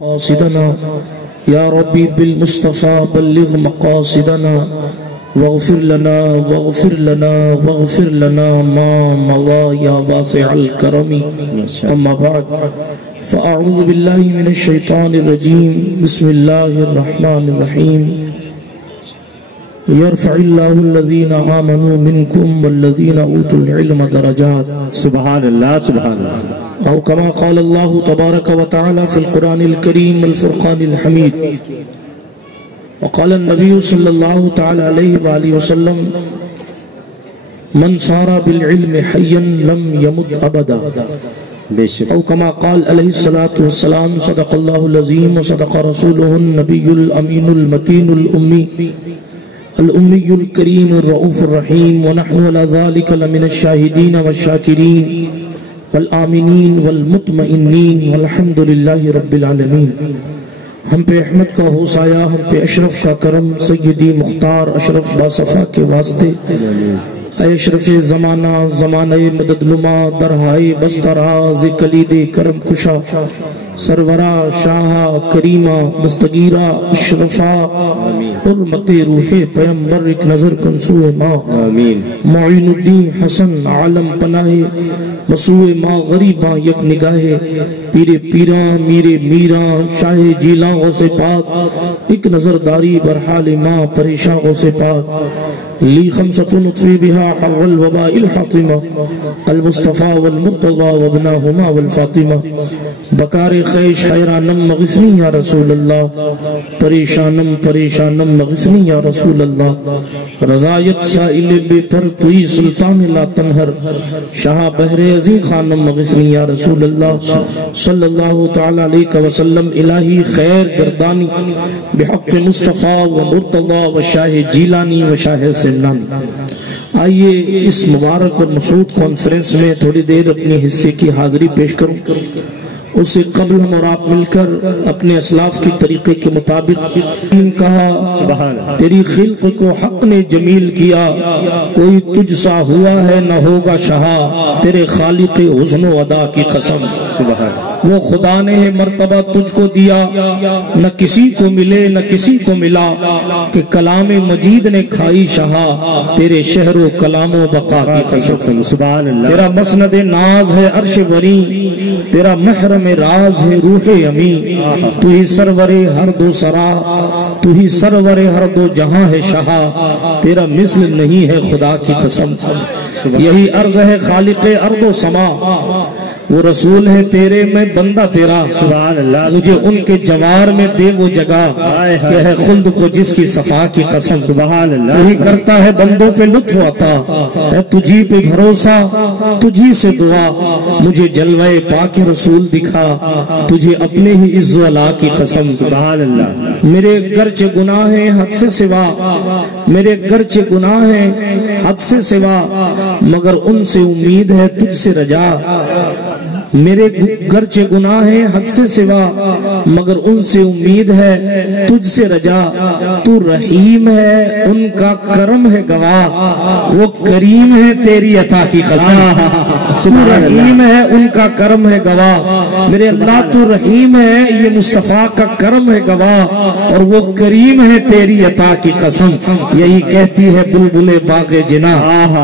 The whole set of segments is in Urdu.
قاصدنا يا ربي بالمصطفى بلغ مقاصدنا واغفر لنا ما مضى يا واسع الكرم. أما بعد فأعوذ بالله من الشيطان الرجيم. بسم الله الرحمن الرحيم. يرفع الله الذين آمنوا منكم والذين أوتوا العلم درجات. سبحان الله سبحان الله. أو كما قال الله تبارك وتعالى في القرآن الكريم الفرقان الحميد. وقال النبي صلى الله تعالى عليه وآله وسلم من صار بالعلم حيا لم يمت أبدا. أو كما قال عليه الصلاة والسلام صدق الله العظيم وصدق رسوله النبي الأمين المتين الأمي الكريم الرؤوف الرحيم. ونحن على ذلك لمن الشاهدين والشاكرين والآمنین والمطمئنین والحمد للہ رب العالمین. ہم پہ احمد کا ہو سایہ، ہم پہ اشرف کا کرم، سیدی مختار اشرف باصفا کے واسطے. اے اشرف زمانہ، زمانہ مدد نما، درہائے بستراز کلید کرم کشا، سرورہ شاہا کریمہ دستگیرہ اشرفا، حرمت روح پیمبر ایک نظر کنسوئے ماں، معین الدین حسن عالم پناہ مسوئے ماں غریباں یک نگاہے، پیرے پیراں میرے میراں شاہ جیلاں غوث پاک، ایک نظر داری برحال ماں پریشاں غوث پاک. لی خمسۃ نطفی بہا حر الوباء الحاطمہ المصطفیٰ والمرتضی وابناہما والفاطمہ. بکار خیش حیرانم مغثنی یا رسول اللہ، پریشانم پریشانم مغثنی یا رسول اللہ. رضایت سائل بے پر توی سلطان لا تنہر، شاہ بحر عظیم خانم مغثنی یا رسول اللہ صلی اللہ تعالی علیہ وسلم. الہی خیر گردانی بحق مصطفیٰ و مرتضی و شاہ جیلانی و شاہ سلانی. آئیے اس مبارک اور مسعود کانفرنس میں تھوڑی دیر اپنی حصے کی حاضری پیش کروں. اس سے قبل ہم اور آپ مل کر اپنے اسلاف کی طریقے کے مطابق کہا تیری خلق کو حق نے جمیل کیا، کوئی تجھ سا ہوا ہے نہ ہوگا شہا، تیرے خالق حسن و ادا کی قسم. وہ خدا نے مرتبہ تجھ کو دیا، نہ کسی کو ملے نہ کسی کو ملا، کہ کلام مجید نے کھائی شہا، تیرے شہر و کلام و بقا کی قسم. تیرا مسند ناز ہے عرش بری، تیرا محرم راز ہے روح امی، تو ہی سرور ہر دو سرا، تو ہی سرور ہر دو جہاں ہے شہا، تیرا مثل نہیں ہے خدا کی قسم. یہی عرض ہے خالق ارض و سما، وہ رسول ہے تیرے میں بندہ تیرا. سبحان اللہ. مجھے ان کے جوار میں دے وہ جگہ کہ ہے خلد کو جس کی صفا کی قسم. سبحان اللہ. وہی کرتا ہے بندوں پہ لطف عطا، ہے تجھی پہ بھروسہ تجھی سے دعا، مجھے جلوہ پاک رسول دکھا، تجھے اپنے ہی عز و علا کی قسم. سبحان اللہ. میرے گرچہ گناہ ہیں حد سے سوا، میرے گرچہ گناہ ہیں حد سے سوا، مگر ان سے امید ہے تجھ سے رجا. میرے گرچہ گناہ ہے حد سے سوا، مگر ان سے امید ہے تجھ سے رجا. تو رحیم ہے ان کا کرم ہے گواہ، وہ کریم ہے تیری عطا کی قسم. تو رحیم ہے ان کا کرم ہے گواہ، میرے اللہ تو رحیم ہے، یہ مصطفیٰ کا کرم ہے گواہ، اور وہ کریم ہے تیری عطا کی قسم. یہی کہتی ہے بلبل باغ جنا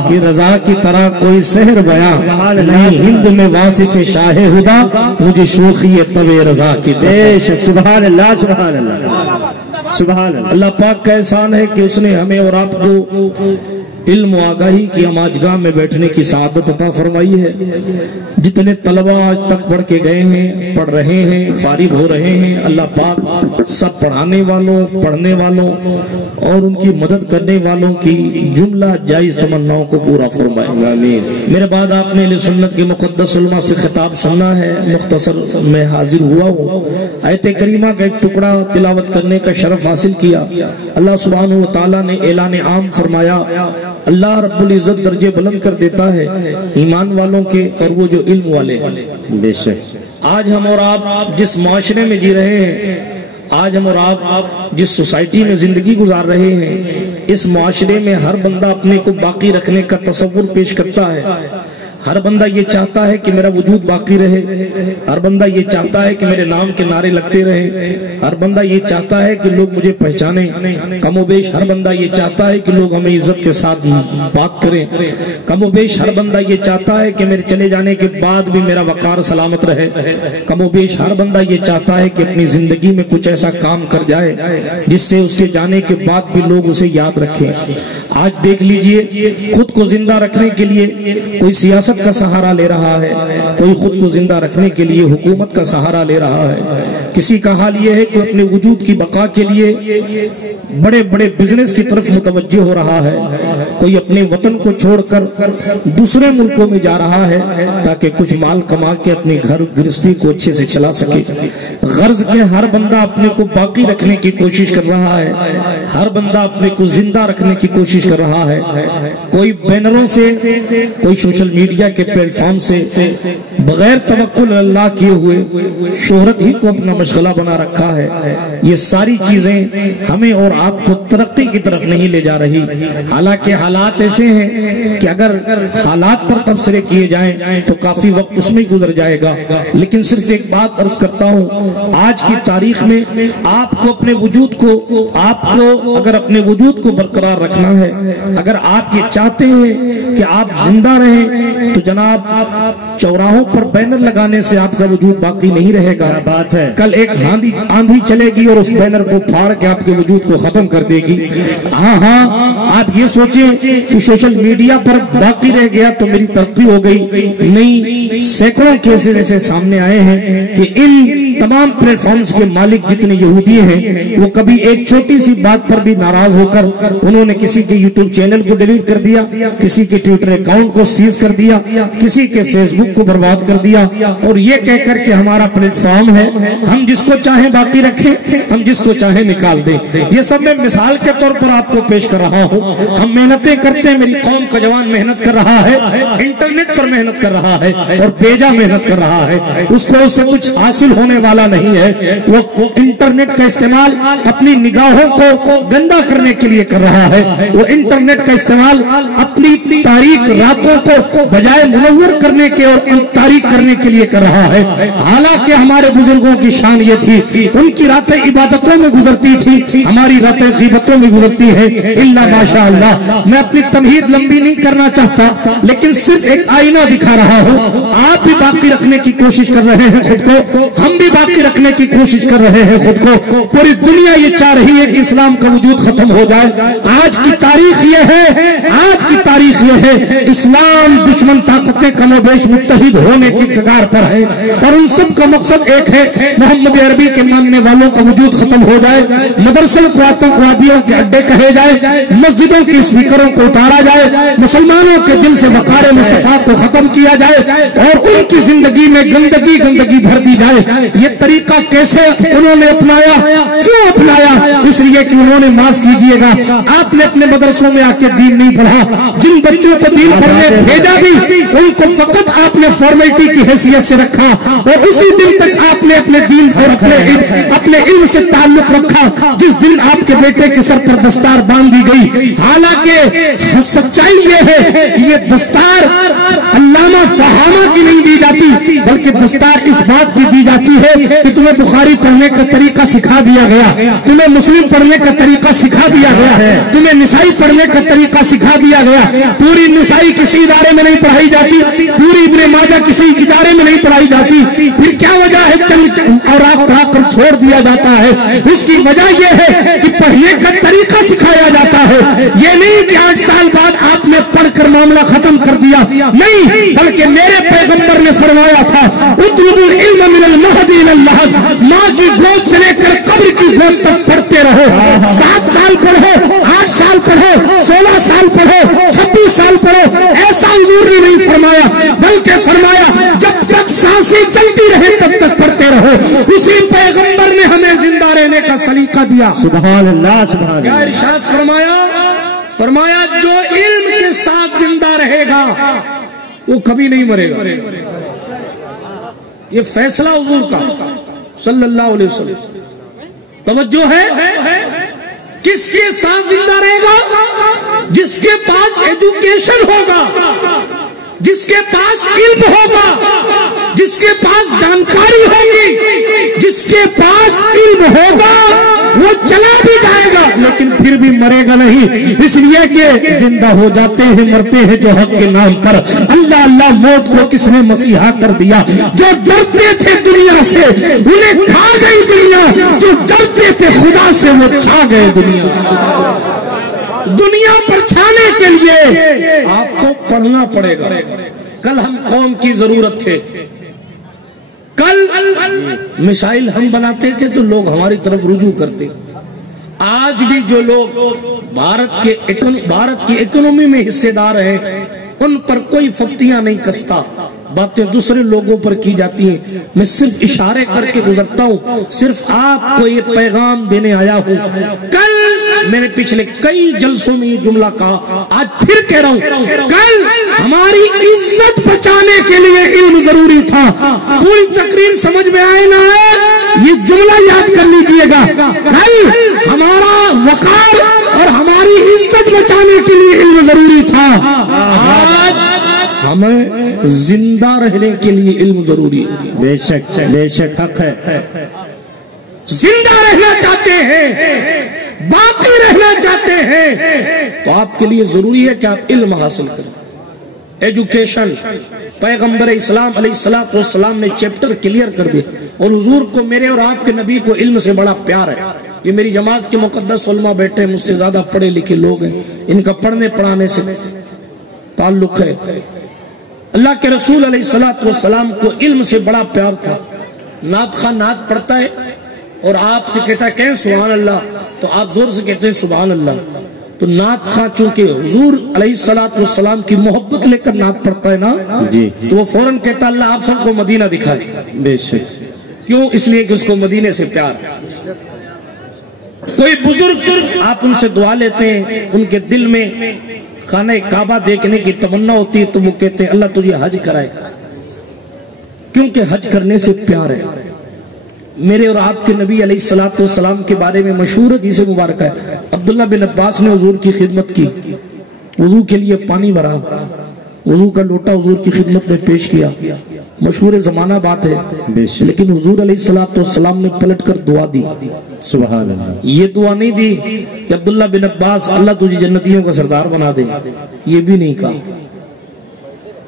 کہ رضا کی طرح کوئی سحر بیاں نہیں، ہند میں واصف شاہ ہدا، مجھے شوخی طب رضا کی قسم. سبحان اللہ سبحان اللہ سبحان اللہ. اللہ پاک کا احسان ہے کہ اس نے ہمیں اور آپ کو علم و آگاہی کی اماجگاہ میں بیٹھنے کی سعادت عطا فرمائی ہے. جتنے طلبہ آج تک پڑھ کے گئے ہیں، پڑھ رہے ہیں، فارغ ہو رہے ہیں، اللہ پاک سب پڑھانے والوں، پڑھنے والوں اور ان کی مدد کرنے والوں کی جملہ جائز تمناؤں کو پورا فرمائے. میرے بعد آپ نے اہل سنت کے مقدس علماء سے خطاب سننا ہے. مختصر میں حاضر ہوا ہوں. آیت کریمہ کا ایک ٹکڑا تلاوت کرنے کا شرف حاصل کیا. اللہ سبحانہ و تعالیٰ نے اعلان عام فرمایا، اللہ رب العزت درجے بلند کر دیتا ہے ایمان والوں کے اور وہ جو علم والے. بے شک آج ہم اور آپ جس معاشرے میں جی رہے ہیں، آج ہم اور آپ جس سوسائٹی میں زندگی گزار رہے ہیں، اس معاشرے میں ہر بندہ اپنے کو باقی رکھنے کا تصور پیش کرتا ہے. ہر بندہ یہ چاہتا ہے کہ میرا وجود باقی رہے، ہر بندہ یہ چاہتا ہے کہ میرے نام کے نعرے لگتے رہے، ہر بندہ یہ چاہتا ہے کہ لوگ مجھے پہچانیں، کم و بیش ہر بندہ یہ چاہتا ہے کہ لوگ ہمیں عزت کے ساتھ بات کریں، کم و بیش ہر بندہ یہ چاہتا ہے کہ میرے چلے جانے کے بعد بھی میرا وقار سلامت رہے، کم و بیش ہر بندہ یہ چاہتا ہے کہ اپنی زندگی میں کچھ ایسا کام کر جائے جس سے اس کے جانے کے بعد بھی لوگ اسے یاد رکھیں۔ آج دیکھ لیجئے، خود کو زندہ رکھنے کے لیے کوئی سیاست کا سہارا لے رہا ہے، کوئی خود کو زندہ رکھنے کے لیے حکومت کا سہارا لے رہا ہے، کسی کا حال یہ ہے کہ اپنے وجود کی بقا کے لیے بڑے بڑے بزنس کی طرف متوجہ ہو رہا ہے، کوئی اپنے وطن کو چھوڑ کر دوسرے ملکوں میں جا رہا ہے تاکہ کچھ مال کما کے اپنے گھر گرستی کو اچھے سے چلا سکے۔ غرض کے ہر بندہ اپنے کو باقی رکھنے کی کوشش کر رہا ہے، ہر بندہ اپنے کو زندہ رکھنے کی کوشش کر رہا ہے، کوئی بینروں سے، کوئی سوشل میڈیا کے پلیٹ فارم سے بغیر توکل اللہ کیے ہوئے شہرت ہی کو اپنا مشغلہ بنا رکھا ہے۔ یہ ساری چیزیں ہمیں اور آپ کو ترقی کی طرف نہیں لے جا رہی، حالانکہ حالات ایسے ہیں کہ اگر حالات پر تبصرے کیے جائیں تو کافی وقت اس میں گزر جائے گا، لیکن صرف ایک بات عرض کرتا ہوں، آج کی تاریخ میں آپ کو اپنے وجود کو، آپ کو اگر اپنے وجود کو برقرار رکھنا ہے، اگر آپ یہ چاہتے ہیں کہ آپ زندہ رہیں تو جناب چوراہوں پر بینر لگانے سے آپ کا وجود باقی نہیں رہے گا۔ بات ہے، کل ایک آندھی چلے گی اور اس بینر کو پھاڑ کے آپ کے وجود کو ختم کر دے گی۔ ہاں آپ یہ سوچیں کہ سوشل میڈیا پر باقی رہ گیا تو میری ترقی ہو گئی، نہیں، سینکڑوں کیسز ایسے سامنے آئے ہیں کہ ان تمام پلیٹ فارمز کے مالک جتنے یہودی ہیں وہ کبھی ایک چھوٹی سی بات پر بھی ناراض ہو کر انہوں نے کسی کے یوٹیوب چینل کو ڈیلیٹ کر دیا، کسی کے ٹویٹر اکاؤنٹ کو سیز کر دیا، کسی کے فیس بک کو برباد کر دیا، اور یہ کہہ کر کہ ہمارا پلیٹ فارم ہے، ہم جس کو چاہیں باقی رکھیں، ہم جس کو چاہیں نکال دیں۔ یہ سب میں مثال کے طور پر آپ کو پیش کر رہا ہوں۔ ہم محنتیں کرتے ہیں، میری قوم کا جوان محنت کر رہا ہے، انٹرنیٹ پر محنت کر رہا ہے اور بیجا محنت کر رہا ہے، اس کو اس سے کچھ حاصل ہونے والا نہیں ہے، وہ انٹرنیٹ کا استعمال اپنی نگاہوں کو گندا کرنے کے لیے کر رہا ہے، وہ انٹرنیٹ کا استعمال اپنی تاریک راتوں کو بجائے منور کرنے کے اور تاریک کرنے کے لیے کر رہا ہے۔ حالانکہ ہمارے بزرگوں کی شان یہ تھی، ان کی راتیں عبادتوں میں گزرتی تھی، ہماری راتیں غیبتوں میں گزرتی ہے، الا ماشاء اللہ۔ میں اپنی تمہید لمبی نہیں کرنا چاہتا، لیکن صرف ایک آئینہ دکھا رہا ہوں۔ آپ بھی باقی رکھنے کی کوشش کر رہے ہیں خود کو، ہم بھی باقی رکھنے کی کوشش کر رہے ہیں خود کو۔ پوری دنیا یہ چاہ رہی ہے کہ اسلام کا وجود ختم ہو جائے۔ آج کی تاریخ یہ ہے، آج کی تاریخ یہ ہے، اسلام دشمن طاقتیں کم و بیش متحد ہونے کی کگار پر ہے، اور ان سب کا مقصد ایک ہے، محمد عربی کے ماننے والوں کا وجود ختم ہو جائے، مدرسوں کو آتنکوادیوں کے اڈے کہے جائے، مسجدوں کے اسپیکروں کو اتارا جائے، مسلمانوں کے دل سے وقار مصطفیٰ کو ختم کیا جائے، اور ان کی زندگی میں گندگی بھر دی جائے۔ یہ طریقہ کیسے انہوں نے اپنایا؟ کیوں اپنایا؟ اس لیے کہ انہوں نے، معاف کیجئے گا، آپ نے اپنے مدرسوں میں آ کے دین نہیں پڑھا، جن بچوں کو دین پڑھنے بھیجا بھی ان کو فقط آپ نے فارمیلٹی کی حیثیت سے رکھا، اور اسی دن تک آپ نے اپنے دین اور اپنے علم سے تعلق رکھا جس دن آپ کے بیٹے کے سر پر دستار باندھ دی گئی۔ حالانکہ سچائی یہ ہے کہ یہ دستار علامہ فہامہ کی نہیں دی جاتی، بلکہ دستار اس بات کی دی جاتی ہے کہ تمہیں بخاری پڑھنے کا طریقہ سکھا دیا گیا، تمہیں مسلم پڑھنے کا طریقہ سکھا دیا گیا، تمہیں نسائی پڑھنے کا طریقہ سکھا دیا گیا۔ پوری نسائی کسی ادارے میں نہیں پڑھائی جاتی، پوری ابن ماجہ کسی ادارے میں نہیں پڑھائی جاتی، پھر کیا وجہ ہے چند اوراق پڑھا کر چھوڑ دیا جاتا ہے؟ اس کی وجہ یہ ہے کہ پڑھنے کا طریقہ سکھایا جاتا ہے۔ یہ نہیں کہ 8 سال بعد آپ نے پڑھ کر معاملہ ختم کر دیا، نہیں، بلکہ میرے پیغمبر نے فرمایا تھا، اطلبوا العلم من المہد الى اللحد، ماں کی گود سے لے کر قبر کی گود تک پڑھتے رہو۔ 7 سال پڑھو، 8 سال پڑھو، 16 سال پڑھو، 26 سال پڑھو، ایسا حضور نے نہیں فرمایا، بلکہ فرمایا جب تک سانسیں چلتی رہے تب تک پڑھتے رہو۔ اسی پیغمبر نے ہمیں زندہ رہنے کا سلیقہ دیا۔ سبحان اللہ، سبحان اللہ۔ ارشاد فرمایا جو علم کے ساتھ زندہ رہے گا وہ کبھی نہیں مرے گا۔ یہ فیصلہ حضور کا صلی اللہ علیہ وسلم۔ توجہ ہے، کس کے ساتھ زندہ رہے گا؟ جس کے پاس ایجوکیشن ہوگا، جس کے پاس علم ہوگا، جس کے پاس جانکاری ہوگی، جس کے پاس علم ہوگا وہ چلا بھی جائے گا لیکن پھر بھی مرے گا نہیں، اس لیے کہ زندہ ہو جاتے ہیں مرتے ہیں جو حق کے نام پر۔ اللہ اللہ، موت کو کس نے مسیحا کر دیا؟ جو ڈرتے تھے دنیا سے انہیں کھا گئی دنیا، جو ڈرتے تھے خدا سے وہ چھا گئے دنیا۔ دنیا پر چھانے کے لیے آپ کو پڑھنا پڑے گا۔ کل ہم قوم کی ضرورت تھے، کل مسائل ہم بناتے تھے تو لوگ ہماری طرف رجوع کرتے۔ آج بھی جو لوگ بھارت کی اکنومی میں حصے دار ہیں ان پر کوئی فبتیاں نہیں کستا، باتیں دوسرے لوگوں پر کی جاتی ہیں۔ میں صرف اشارے کر کے گزرتا ہوں، صرف آپ کو یہ پیغام دینے آیا ہوں۔ کل میں نے پچھلے کئی جلسوں میں یہ جملہ کہا، آج پھر کہہ رہا ہوں، کل ہماری عزت بچانے کے لیے علم ضروری تھا۔ پوری تقریر سمجھ میں آئے نہ آئے یہ جملہ یاد کر لیجئے گا، کل ہمارا وقار اور ہماری عزت بچانے کے لیے علم ضروری تھا، آج ہمیں زندہ رہنے کے لیے علم ضروری ہے۔ بے شک حق ہے۔ زندہ رہنا چاہتے ہیں، باقی رہنا چاہتے ہیں تو آپ کے لیے ضروری ہے کہ آپ علم حاصل کریں۔ ایجوکیشن پیغمبر اسلام علیہ السلام نے چیپٹر کلیئر کر دیا، اور حضور کو، میرے اور آپ کے نبی کو علم سے بڑا پیار ہے۔ یہ میری جماعت کے مقدس علماء بیٹھے ہیں، مجھ سے زیادہ پڑھے لکھے لوگ ہیں، ان کا پڑھنے پڑھانے سے تعلق ہے۔ اللہ کے رسول علیہ السلام کو علم سے بڑا پیار تھا۔ نعت خواہ نعت پڑھتا ہے اور آپ سے کہتا ہے کہیں سبحان اللہ، تو آپ زور سے کہتے ہیں سبحان اللہ۔ تو نعت خواہ چونکہ حضور علیہ السلام کی محبت لے کر نعت پڑھتا ہے نا جی، تو وہ فوراً کہتا اللہ آپ سب کو مدینہ دکھائے۔ بے شک۔ کیوں؟ اس لیے کہ اس کو مدینے سے پیار۔ کوئی بزرگ آپ ان سے دعا لیتے ہیں، ان کے دل میں خانہ کعبہ دیکھنے کی تمنا ہوتی ہے تو وہ کہتے ہیں اللہ تجھے حج کرائے، کیونکہ حج کرنے سے پیار ہے۔ میرے اور آپ کے نبی علیہ السلام کے بارے میں مشہور حدیث مبارکہ ہے، عبداللہ بن عباس نے حضور کی خدمت کی، وضو کے لیے پانی بھرا، وضو کا لوٹا حضور کی خدمت میں پیش کیا، مشہور زمانہ بات ہے، لیکن حضور علیہ السلام نے پلٹ کر دعا دی۔ سبحان اللہ۔ یہ دعا نہیں دی کہ عبداللہ بن عباس اللہ تجھے جنتیوں کا سردار بنا دے، یہ بھی نہیں کہا،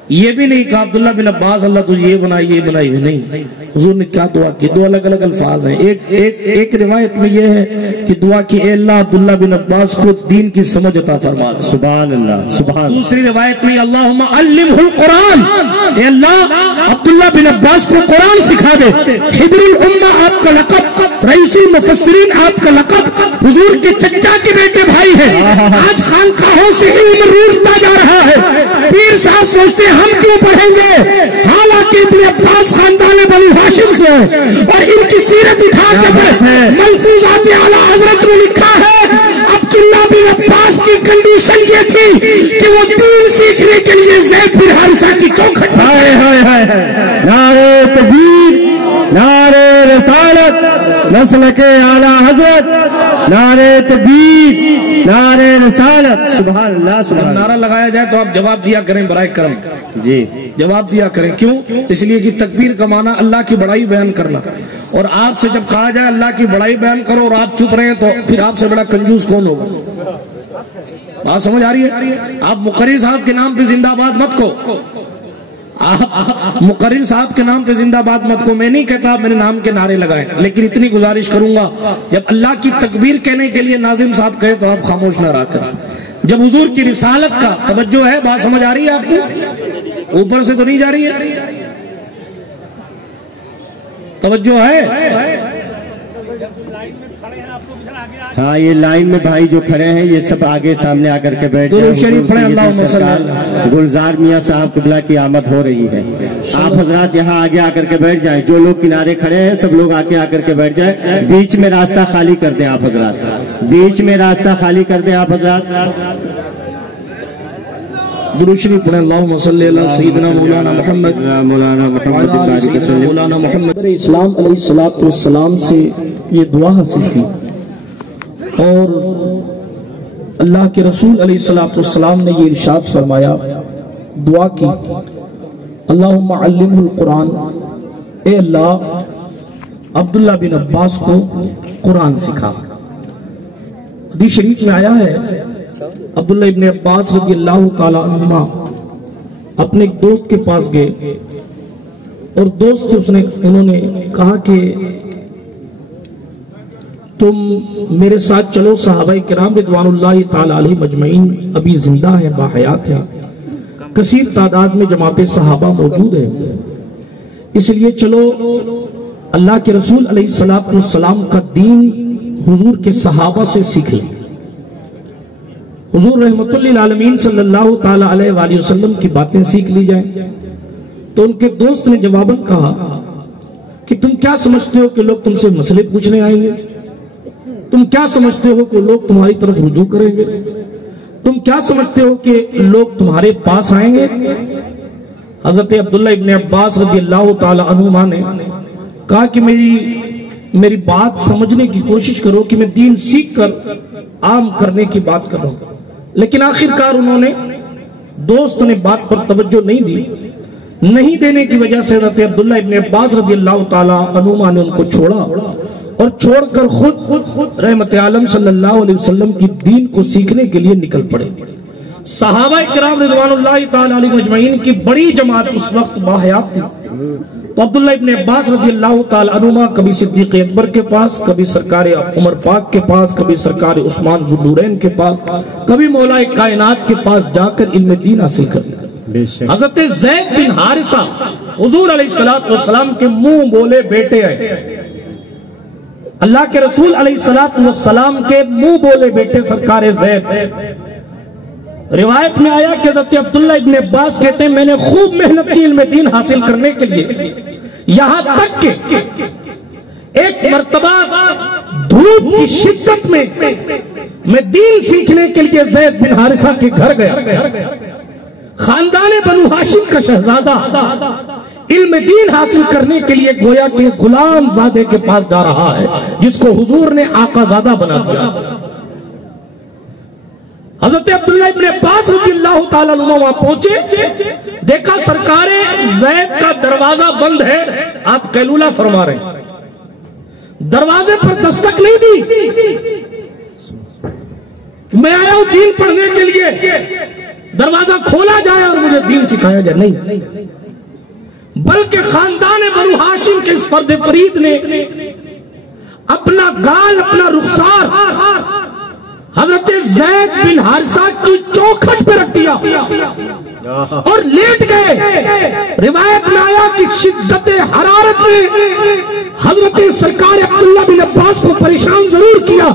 یہ بھی نہیں کہا عبداللہ بن عباس اللہ تجھے یہ بنائے یہ بنائی بھی نہیں۔ حضور نے کیا دعا کی؟ دو الگ الگ الفاظ ہیں۔ ایک روایت میں یہ ہے کہ دعا کی اے اللہ عبداللہ بن عباس کو دین کی سمجھ عطا فرما دے۔ سبحان اللہ، سبحان اللہ۔ دوسری روایت میں اللہم علمہ القرآن، اے اللہ عبداللہ بن عباس کو قرآن سکھا دے۔ حبر الامہ آپ کا لقب، رئیس المفسرین آپ کا لقب، حضور کے چچا کے بیٹے بھائی ہیں، آج خانقاہوں سے علم روٹتا جا رہا ہے۔ پیر صاحب سوچتے ہیں ہم کیوں پڑھیں گے، حالانکہ ابن عباس خاندان بنی ہاشم سے، اور ان کی سیرت اٹھا کے ملفوظات اعلیٰ حضرت میں لکھا ہے عبداللہ بن عباس کی کنڈیشن یہ تھی کہ وہ دین سیکھنے کے لیے زید بن حارثہ کی چوکھٹ پر نعرہ تکبیر، نعرہ رسالت، مسلک اعلیٰ حضرت، نعرہ تکبیر، نعرہ رسالت۔ سبحان اللہ، سبحان اللہ۔ نعرہ لگایا جائے تو آپ جواب دیا کریں برائے کرم، جی جواب دیا کریں۔ کیوں؟ اس لیے کہ تکبیر کا معنی اللہ کی بڑائی بیان کرنا، اور آپ سے جب کہا جائے اللہ کی بڑائی بیان کرو اور آپ چپ رہے ہیں تو پھر آپ سے بڑا کنجوس کون ہوگا؟ بات سمجھ آ رہی ہے؟ آپ مقرر صاحب کے نام پہ زندہ باد مت کو، آپ مقرر صاحب کے نام پہ زندہ باد مت کو، میں نہیں کہتا میرے نام کے نعرے لگائیں، لیکن اتنی گزارش کروں گا جب اللہ کی تکبیر کہنے کے لیے ناظم صاحب کہے تو آپ خاموش نہ رہا کریں۔ جب حضور کی رسالت کا توجہ ہے، بات سمجھ آ رہی ہے آپ کو؟ اوپر سے تو نہیں جا رہی ہے؟ توجہ ہے؟ ہاں، یہ لائن میں بھائی جو کھڑے ہیں یہ سب آگے سامنے آ کر کے بیٹھ درود شریف پڑھیں اللہم صلی اللہ۔ گلزار میاں صاحب قبلہ کی آمد ہو رہی ہے، آپ حضرات یہاں آگے آ کر کے بیٹھ جائیں، جو لوگ کنارے کھڑے ہیں سب لوگ آگے آ کر کے بیٹھ جائیں، بیچ میں راستہ خالی کر دیں آپ حضرات، بیچ میں راستہ خالی کر دیں آپ حضرات۔ درود شریف پڑھیں اللہم صلی اللہ سیدنا مولانا محمد مولانا محمد مولانا محمد۔ اسلام علیہ السلام سے یہ دعا حاصل کی، اور اللہ کے رسول علیہ السلام نے یہ ارشاد فرمایا دعا کی اللہم علمہ القرآن، اے اللہ عبداللہ بن عباس کو قرآن سکھا۔ حدیث شریف میں آیا ہے عبداللہ ابن عباس رضی اللہ تعالیٰ عنہما اپنے ایک دوست کے پاس گئے اور دوست سے انہوں نے کہا کہ تم میرے ساتھ چلو، صحابہ کرام رضوان اللہ تعالیٰ علیہ مجمعین ابھی زندہ ہیں، باحیات ہیں، کثیر تعداد میں جماعت صحابہ موجود ہے، اس لیے چلو اللہ کے رسول علیہ السلام کا دین حضور کے صحابہ سے سیکھ لیں۔ حضور رحمت للعالمین صلی اللہ تعالیٰ علیہ وآلہ وسلم کی باتیں سیکھ لی جائیں۔ تو ان کے دوست نے جواباً کہا کہ تم کیا سمجھتے ہو کہ لوگ تم سے مسئلے پوچھنے آئیں گے؟ تم کیا سمجھتے ہو کہ لوگ تمہاری طرف رجوع کریں گے؟ تم کیا سمجھتے ہو کہ لوگ تمہارے پاس آئیں گے؟ حضرت عبداللہ ابن عباس رضی اللہ تعالیٰ عنہما نے کہا کہ میری بات سمجھنے کی کوشش کرو کہ میں دین سیکھ کر عام کرنے کی بات کروں۔ لیکن آخرکار انہوں نے، دوست نے بات پر توجہ نہیں دی، نہیں دینے کی وجہ سے حضرت عبداللہ ابن عباس رضی اللہ تعالیٰ عنہما نے ان کو چھوڑا اور چھوڑ کر خود رحمت عالم صلی اللہ علیہ وسلم کی دین کو سیکھنے کے لیے نکل پڑے۔ صحابہ کرام رضوان اللہ تعالیٰ علیہ مجمعین کی بڑی جماعت اس وقت باحیات تھی۔ تو عبداللہ ابن عباس رضی اللہ تعالیٰ عنہما کبھی صدیق اکبر کے پاس، کبھی سرکار عمر پاک کے پاس، کبھی سرکار عثمان ذو النورین کے پاس، کبھی مولا کائنات کے پاس جا کر علم دین حاصل کرتے۔ حضرت زید بن حارثہ حضور علیہ السلام کے منہ بولے بیٹے ہیں، اللہ کے رسول علیہ السلام کے منہ بولے بیٹے سرکار زید۔ روایت میں آیا کہ حضرت عبداللہ ابن عباس کہتے ہیں میں نے خوب محنت کی علم دین حاصل کرنے کے لیے، یہاں تک کہ ایک مرتبہ دھوپ کی شدت میں دین سیکھنے کے لیے زید بن حارثہ کے گھر گیا۔ خاندان بنو ہاشم کا شہزادہ علم دین حاصل کرنے کے لیے گویا کہ غلام زادے کے پاس جا رہا ہے جس کو حضور نے آقا زادہ بنا دیا۔ حضرت عبداللہ ابن عباس رضی اللہ تعالیٰ عنہ وہاں پہنچے، دیکھا سرکار زید کا دروازہ بند ہے، آپ قیلولہ فرما رہے ہیں، دروازے پر دستک نہیں دی میں آیا ہوں دین پڑھنے کے لیے، دروازہ کھولا جائے اور مجھے دین سکھایا جائے، نہیں، بلکہ خاندان بنو ہاشم کے اس فرد فرید نے اپنا گال، اپنا رخسار حضرت زید بن حارثہ کی چوکھٹ پہ رکھ دیا اور لیٹ گئے۔ روایت میں آیا کہ شدت حرارت میں حضرت سرکار عبداللہ بن عباس کو پریشان ضرور کیا،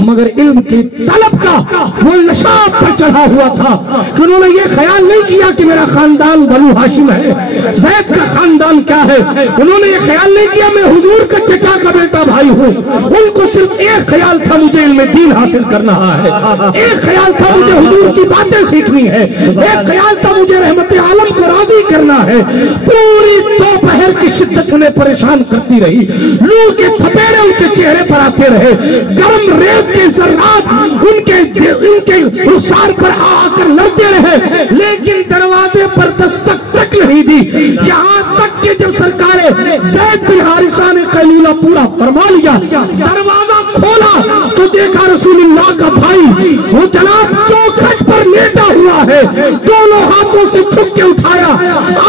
مگر علم کی طلب کا وہ نشاب پر چڑھا ہوا تھا کہ انہوں نے یہ خیال نہیں کیا کہ میرا خاندان بنو ہاشم ہے، زید کا خاندان کیا ہے، انہوں نے یہ خیال نہیں کیا میں حضور کا چچا کا بیٹا بھائی ہوں، ان کو صرف ایک خیال تھا مجھے علم دین حاصل کرنا ہے، ایک خیال تھا مجھے حضور کی باتیں سیکھنی ہے، ایک خیال تھا مجھے رحمت عالم کو راضی کرنا ہے۔ پوری دوپہر کی شدت انہیں پریشان کرتی رہی، لو کے تھپیڑے ان کے چہرے پر آتے رہے، گرم ریت کے ذرات ان کے رخسار پر آ کر لڑتے رہے، لیکن دروازے پر دستک تک نہیں دی، یہاں تک کہ جب سرکار زید بن حارثہ نے قیلولہ پورا فرما لیا، دروازہ کھولا تو دیکھا رسول اللہ کا بھائی وہ جناب چوکھٹ پر لیٹا ہوا ہے، دونوں ہاتھوں سے چھک کے اٹھایا،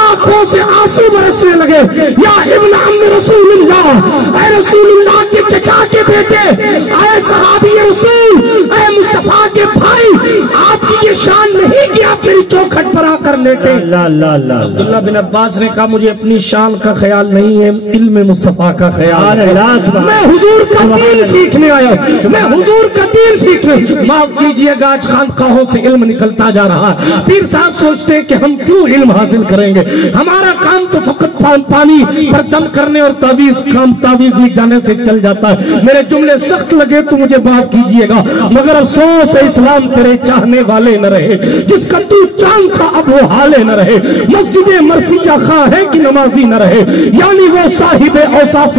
آنکھوں سے آنسو برسنے لگے، یا ابن عم رسول اللہ، اے رسول اللہ کے چچا کے بیٹے، اے صحابی رسول، اے مصطفیٰ کے بھائی، آپ کی یہ شان نہیں کہ آپ میری چوکھٹ پر آ کر لیٹے۔ عبداللہ بن عباس نے کہا مجھے اپنی شان کا خیال نہیں ہے، علم مصطفیٰ کا خیال ہے، میں حضور کا دین سیکھنے آیا ہوں، میں حضور کا دین سیکھنے۔ معاف کیجئے گا آج خانقاہوں سے علم نکلتا جا رہا ہے، پیر صاحب سوچتے ہیں کہ ہم کیوں علم حاصل کریں گے، ہمارا کام تو فقط پانی پر دم کرنے اور تعویذ لکھ جانے سے چل جاتا ہے۔ میرے جملے سخت لگے تو مجھے معاف کیجئے گا، مگر افسوس ہے اسلام تیرے چاہنے والے نہ رہے، جس کا تو چاند تھا اب وہ حالے نہ رہے، مسجد مرثیہ خواہ ہے کہ نمازی نہ رہے، یعنی وہ صاحب اوصاف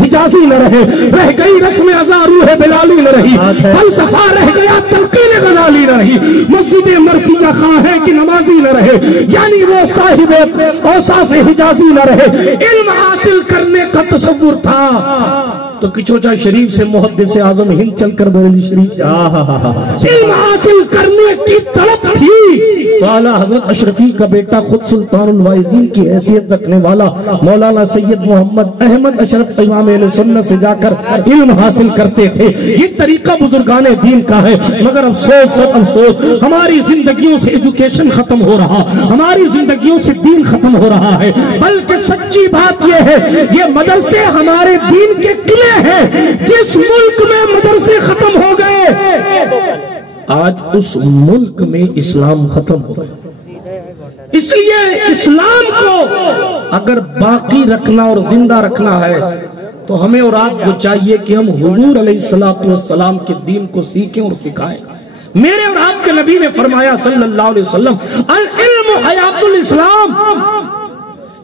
حجازی نہ رہے، رہ گئی رسم ازا روح بلالی نہ رہی، فلسفہ رہ گیا تلقین غزالی نہ رہی، مسجد مرثیہ خواہ ہے کہ نمازی نہ رہے، یعنی وہ صاحب اوصاف حجازی نہ رہے، علم حاصل کرنے کا تصور تھا تو کچوچا شریف سے محدث اعظم ہند چل کر بریلی شریف جا، علم حاصل کرنے کی طلب تھی تو اعلیٰ حضرت اشرفی کا بیٹا خود سلطان الواعظین کی حیثیت رکھنے والا مولانا سید محمد احمد اشرف امام اہل سنت سے جا کر علم حاصل کرتے تھے۔ یہ طریقہ بزرگان دین کا ہے، مگر افسوس افسوس ہماری زندگیوں سے ایجوکیشن ختم ہو رہا، ہماری زندگیوں سے دین ختم ہو رہا ہے، بلکہ سچی بات یہ ہے یہ مدرسے ہمارے دین کے قلعے ہیں۔ جس ملک میں مدرسے ختم ہو گئے آج اس ملک میں اسلام ختم ہو گیا۔ اس لیے اسلام کو اگر باقی رکھنا اور زندہ رکھنا ہے تو ہمیں اور آپ کو چاہیے کہ ہم حضور علیہ السلام کے دین کو سیکھیں اور سکھائیں۔ میرے اور آپ کے نبی نے فرمایا صلی اللہ علیہ وسلم العلم حیات الاسلام،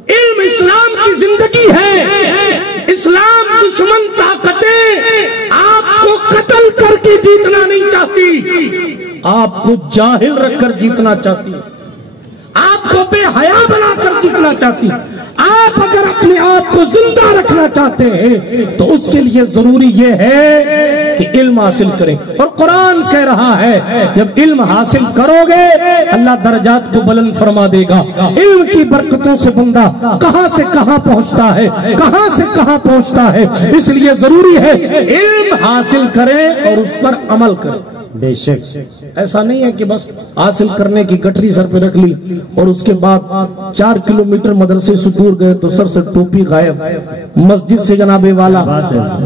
علم اسلام کی زندگی ہے۔ اسلام دشمن طاقتیں آپ کو قتل کر کے جیتنا نہیں چاہتی، آپ کو جاہل رکھ کر جیتنا چاہتی، آپ کو بے حیا بنا کر جیتنا چاہتی۔ آپ اگر اپنے آپ کو زندہ رکھنا چاہتے ہیں تو اس کے لیے ضروری یہ ہے کہ علم حاصل کریں، اور قرآن کہہ رہا ہے جب علم حاصل کرو گے اللہ درجات کو بلند فرما دے گا۔ علم کی برکتوں سے بندہ کہاں سے کہاں پہنچتا ہے، کہاں سے کہاں پہنچتا ہے، اس لیے ضروری ہے علم حاصل کریں اور اس پر عمل کریں۔ بے شک ایسا نہیں ہے کہ بس حاصل کرنے کی گٹری سر پہ رکھ لی اور اس کے بعد 4 کلومیٹر مدرسے سے دور گئے تو سر سے ٹوپی غائب، مسجد سے جناب والا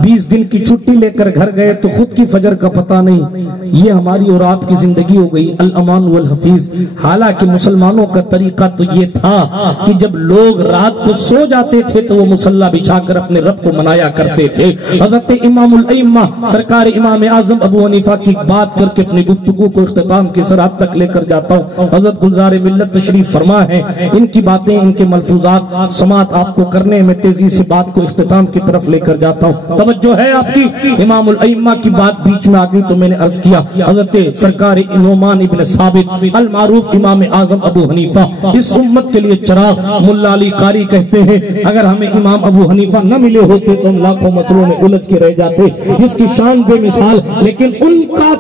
20 دن کی چھٹی لے کر گھر گئے تو خود کی فجر کا پتہ نہیں۔ یہ ہماری اور آپ کی زندگی ہو گئی الامان والحفیظ۔ حالانکہ مسلمانوں کا طریقہ تو یہ تھا کہ جب لوگ رات کو سو جاتے تھے تو وہ مصلی بچھا کر اپنے رب کو منایا کرتے تھے۔ حضرت امام الائمہ سرکار امام اعظم ابو حنیفہ کی بات کر کے اپنی گفتگو کو اختتام کی سرحد تک لے کر جاتا ہوں۔ حضرت گلزار ملت تشریف فرما ہے، ان کی باتیں، ان کے ملفوظات سماعت آپ کو کرنے میں تیزی سے بات کو اختتام کی طرف لے کر جاتا ہوں۔ توجہ ہے آپ کی، امام الائمہ کی بات بیچ میں آ گئی تو میں نے عرض کیا حضرت سرکار نعمان ابن ثابت المعروف امام اعظم ابو حنیفہ اس امت کے لیے چراغ۔ ملا علی قاری کہتے ہیں اگر ہمیں امام ابو حنیفہ نہ ملے ہوتے تو ہم لاکھوں مسئلوں میں الجھ کے رہ جاتے، جس کی شان بے مثال، لیکن ان کا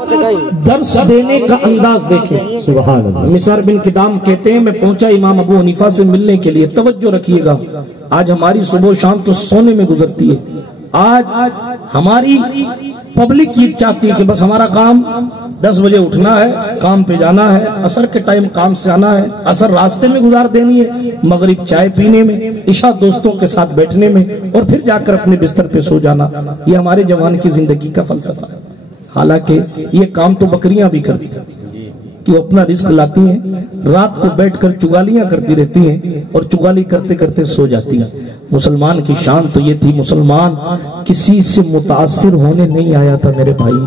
درس دینے کا انداز دیکھیں۔ سبحان اللہ۔ مسار بن کدام کہتے ہیں میں پہنچا امام ابو حنیفہ سے ملنے کے لیے۔ توجہ رکھیے گا، آج ہماری صبح و شام تو سونے میں گزرتی ہے۔ آج ہماری پبلک یہ چاہتی ہے کہ بس ہمارا کام 10 بجے اٹھنا ہے، کام پہ جانا ہے، عصر کے ٹائم کام سے آنا ہے، عصر راستے میں گزار دینی ہے، مغرب چائے پینے میں، عشاء دوستوں کے ساتھ بیٹھنے میں، اور پھر جا کر اپنے بستر پہ سو جانا۔ یہ ہمارے جوان کی زندگی کا فلسفہ ہے۔ حالانکہ یہ کام تو بکریاں بھی کرتی ہیں کہ وہ اپنا رزق لاتی ہیں، رات کو بیٹھ کر چگالیاں کرتی رہتی ہیں اور چگالی کرتے کرتے سو جاتی ہیں۔ مسلمان کی شان تو یہ تھی، مسلمان کسی سے متاثر ہونے نہیں آیا تھا میرے بھائی،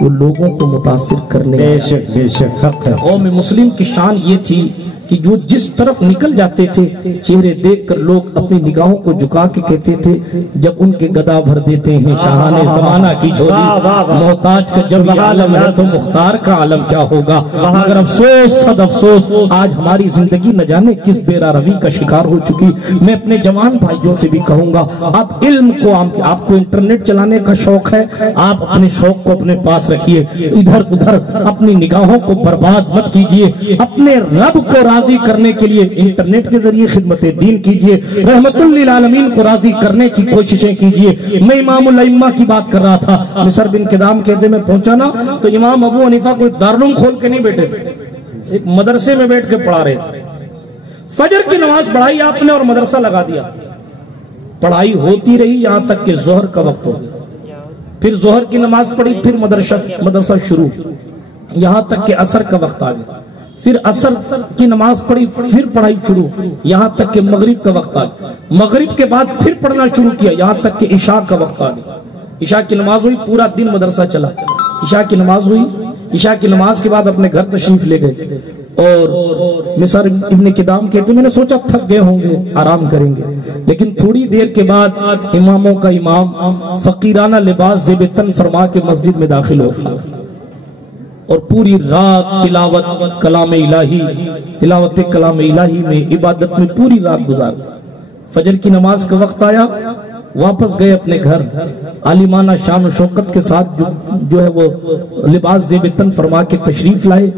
وہ لوگوں کو متاثر کرنے آیا۔ بے شک بے شک حق ہے۔ قوم مسلم کی شان یہ تھی کہ جو جس طرف نکل جاتے تھے چہرے دیکھ کر لوگ اپنی نگاہوں کو جھکا کے کہتے تھے جب ان کے گدا بھر دیتے ہیں شاہان زمانہ کی جھولی، محتاج کا جب یہ عالم ہے تو مختار کا عالم کیا ہوگا۔ مگر افسوس صد افسوس آج ہماری زندگی نہ جانے کس بیرا روی کا شکار ہو چکی۔ میں اپنے جوان بھائیوں سے بھی کہوں گا آپ علم کو، آپ کو انٹرنیٹ چلانے کا شوق ہے، آپ اپنے شوق کو اپنے پاس رکھیے، ادھر ادھر اپنی نگاہوں کو برباد مت کیجیے، اپنے رب کو راضی کرنے کے لیے انٹرنیٹ کے ذریعے خدمت دین کیجئے، رحمت للعالمین کو راضی کرنے کی کوششیں کیجئے۔ میں امام الائمہ کی بات کر رہا تھا، مصر بن کدام کہتے میں پہنچا نا تو امام ابو حنیفہ کوئی دارالعلوم کھول کے نہیں بیٹھے تھے، ایک مدرسے میں بیٹھ کے پڑھا رہے تھے۔ فجر کی نماز پڑھائی آپ نے اور مدرسہ لگا دیا، پڑھائی ہوتی رہی یہاں تک کہ ظہر کا وقت ہو گیا، پھر ظہر کی نماز پڑھی، پھر مدرسہ شروع، یہاں تک کہ عصر کا وقت آ گیا، پھر عصر کی نماز پڑھی، پھر پڑھائی شروع، یہاں تک کہ مغرب کا وقت آ گیا، مغرب کے بعد پھر پڑھنا شروع کیا یہاں تک کہ عشاء کا وقت آ گیا۔ عشاء کی نماز ہوئی، پورا دن مدرسہ چلا، عشاء کی نماز ہوئی، عشاء کی نماز کے بعد اپنے گھر تشریف لے گئے، اور مصر ابن کدام کہتے میں نے سوچا تھک گئے ہوں گے آرام کریں گے، لیکن تھوڑی دیر کے بعد اماموں کا امام فقیرانہ لباس زیب تن فرما کے مسجد میں داخل ہو رہا، اور پوری رات تلاوت کلام الہی میں عبادت میں پوری رات گزارتا. فجر کی نماز کا وقت آیا، واپس گئے اپنے گھر، عالمانہ شان و شوکت کے ساتھ جو ہے وہ لباس زیب تن فرما کے تشریف لائے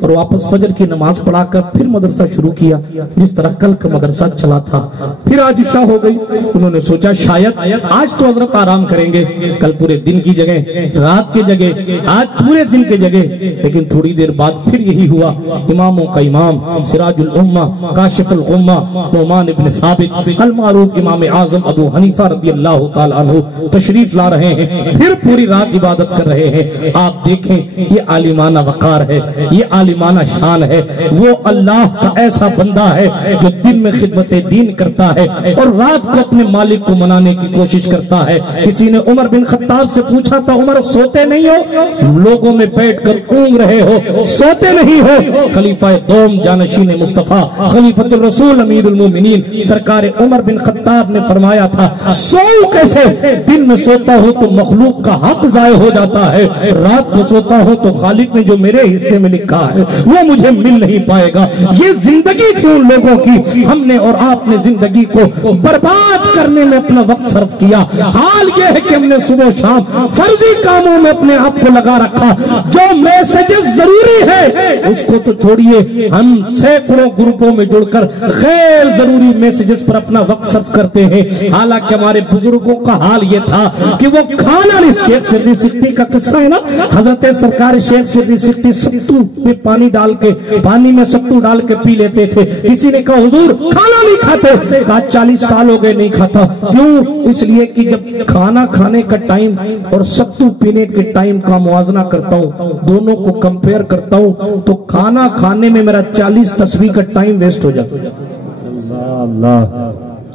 اور واپس فجر کی نماز پڑھا کر پھر مدرسہ شروع کیا جس طرح کل کا مدرسہ چلا تھا. پھر آج عشاء ہو گئی، انہوں نے سوچا شاید آج تو حضرت آرام کریں گے، کل پورے دن کی جگہ رات کی جگہ آج پورے دن کی جگہ. لیکن تھوڑی دیر بعد پھر یہی ہوا. اماموں کا امام سراج الامہ کاشف الغمہ نعمان ابن ثابت المعروف امام اعظم ابو حنیفہ رضی اللہ تعالیٰ عنہ تشریف لا رہے ہیں، پھر پوری رات عبادت کر رہے ہیں. آپ دیکھیں یہ عالمانہ وقار ہے، یہ عالمانہ شان ہے. وہ اللہ کا ایسا بندہ ہے جو دن میں خدمت دین کرتا ہے اور رات کو اپنے مالک کو منانے کی کوشش کرتا ہے. کسی نے عمر بن خطاب سے پوچھا تھا عمر سوتے نہیں ہو؟ لوگوں میں بیٹھ کر اونگ رہے ہو، سوتے نہیں ہو؟ خلیفہ دوم جانشین مصطفیٰ خلیفۃ الرسول امیر المومنین سرکار عمر بن خطاب نے فرمایا تھا سوؤں کیسے؟ دن میں سوتا ہوں تو مخلوق کا حق ضائع ہو جاتا ہے، رات کو سوتا ہوں تو خالق نے جو میرے حصے میں لکھا ہے وہ مجھے مل نہیں پائے گا. یہ زندگی تھی ان لوگوں کی، ہم نے اور آپ نے زندگی کو برباد کرنے میں اپنا وقت صرف کیا. حال یہ ہے کہ ہم نے صبح و شام فرضی کاموں میں اپنے آپ کو لگا رکھا. جو میسیجز ضروری ہے اس کو تو چھوڑیے، ہم سینکڑوں گروپوں میں جڑ کر غیر ضروری میسیجز پر اپنا وقت صرف کرتے ہیں. حالانکہ ہمارے بزرگوں کا حال یہ تھا کہ وہ کھانا نہیں. شیخ سری سکھتی کا قصہ ہے نا، حضرت سرکار شیخ سری سکھتی ستو میں پانی ڈال کے، پانی میں ستو ڈال کے پی لیتے تھے. کسی نے کہا حضور کھانا نہیں کھاتے؟ کہا 40 سال ہو گئے نہیں کھاتا. کیوں؟ اس لیے کہ جب کھانا کھانے کا ٹائم اور ستو پینے کے ٹائم کا موازنہ کرتا ہوں، دونوں کو کمپیئر کرتا ہوں تو کھانا کھانے میں میرا 40 تسبیح کا ٹائم ویسٹ ہو جاتا ہے.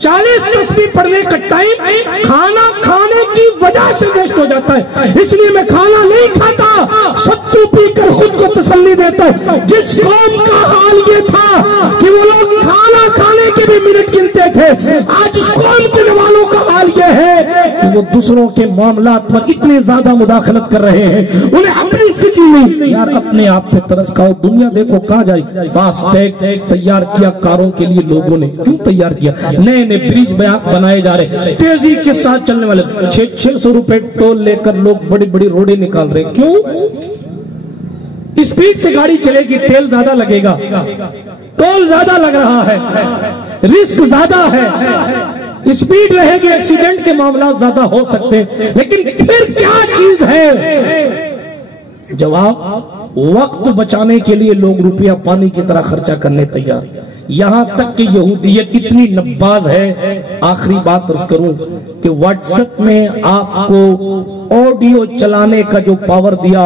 40 تسبیح پڑھنے کا ٹائم کھانا کھانے کی وجہ سے ویسٹ ہو جاتا ہے. اس لیے میں کھانا نہیں کھاتا، ستو پی کر خود کو تسلی دیتا ہوں. جس قوم کا حال یہ تھا کہ وہ لوگ کھانا کھانے کے بھی منٹ گنتے تھے، آج اس قوم کے والوں کا حال یہ ہے کہ وہ دوسروں کے معاملات پر اتنی زیادہ مداخلت کر رہے ہیں، انہیں اپنی فکر نہیں. یار اپنے آپ پہ ترس کھاؤ، دنیا دیکھو کہاں جائے. فاسٹ ٹیگ تیار کیا کاروں کے لیے لوگوں نے، کیوں تیار کیا؟ نئے نئے برج بنائے جا رہے، تیزی کے ساتھ چلنے والے 600 روپے ٹول لے کر لوگ بڑی بڑی روڈیں نکال رہے. کیوں؟ اسپیڈ سے گاڑی چلے گی، تیل زیادہ لگے گا، ٹول زیادہ لگ رہا ہے، رسک زیادہ ہے، اسپیڈ رہے گی، ایکسیڈنٹ کے معاملات زیادہ ہو سکتے ہیں. لیکن پھر کیا چیز ہے؟ جواب وقت بچانے کے لیے لوگ روپیہ پانی کی طرح خرچہ کرنے تیار. یہاں تک کہ یہودیت اتنی نباز ہے، آخری بات عرض کروں کہ واٹس ایپ میں آپ کو آڈیو چلانے کا جو پاور دیا،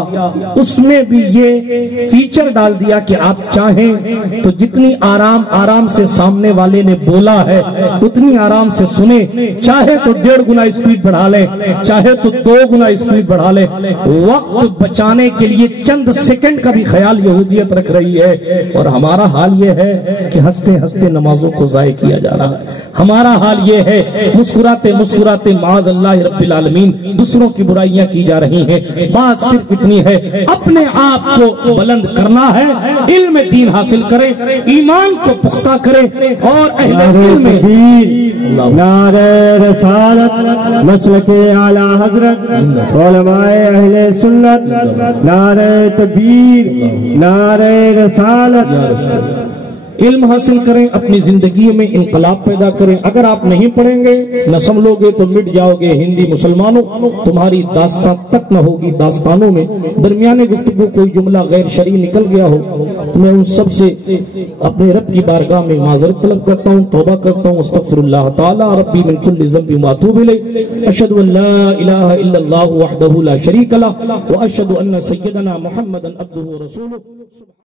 اس میں بھی یہ فیچر ڈال دیا کہ آپ چاہیں تو جتنی آرام سے سامنے والے نے بولا ہے اتنی آرام سے سنیں، چاہے تو 1.5 گنا اسپیڈ بڑھا لیں، چاہے تو 2 گنا اسپیڈ بڑھا لیں. وقت بچانے کے لیے چند سیکنڈ کا بھی خیال یہودیت رکھ رہی ہے. اور ہمارا حال یہ ہے کہ ہنستے ہنستے نمازوں کو ضائع کیا جا رہا ہے. ہمارا حال یہ ہے مسکراتے مسکراتے معاذ اللہ رب العالمین دوسروں کی برائیاں کی جا رہی ہیں. بات صرف اتنی ہے، اپنے آپ کو بلند کرنا ہے، علم دین حاصل کریں، ایمان کو پختہ کریں اور اہل علم نعرہ رسالت مسلک اعلی حضرت علماء اہل سنت، نعرہ تکبیر، نعرہ رسالت. علم حاصل کریں، اپنی زندگی میں انقلاب پیدا کریں. اگر آپ نہیں پڑھیں گے نہ سنبھلو گے تو مٹ جاؤ گے. ہندی مسلمانوں تمہاری داستان تک نہ ہوگی. داستانوں میں درمیانے گفتگو کوئی جملہ غیر شرعی نکل گیا ہو تو میں ان سب سے اپنے رب کی بارگاہ میں معذرت طلب کرتا ہوں، توبہ کرتا ہوں. استغفر اللہ تعالی ربی من کل ذنب واتوب الیہ. اشہد ان لا الہ الا اللہ وحدہ لا شریک لہ واشہد ان سیدنا محمدا عبدہ ورسولہ.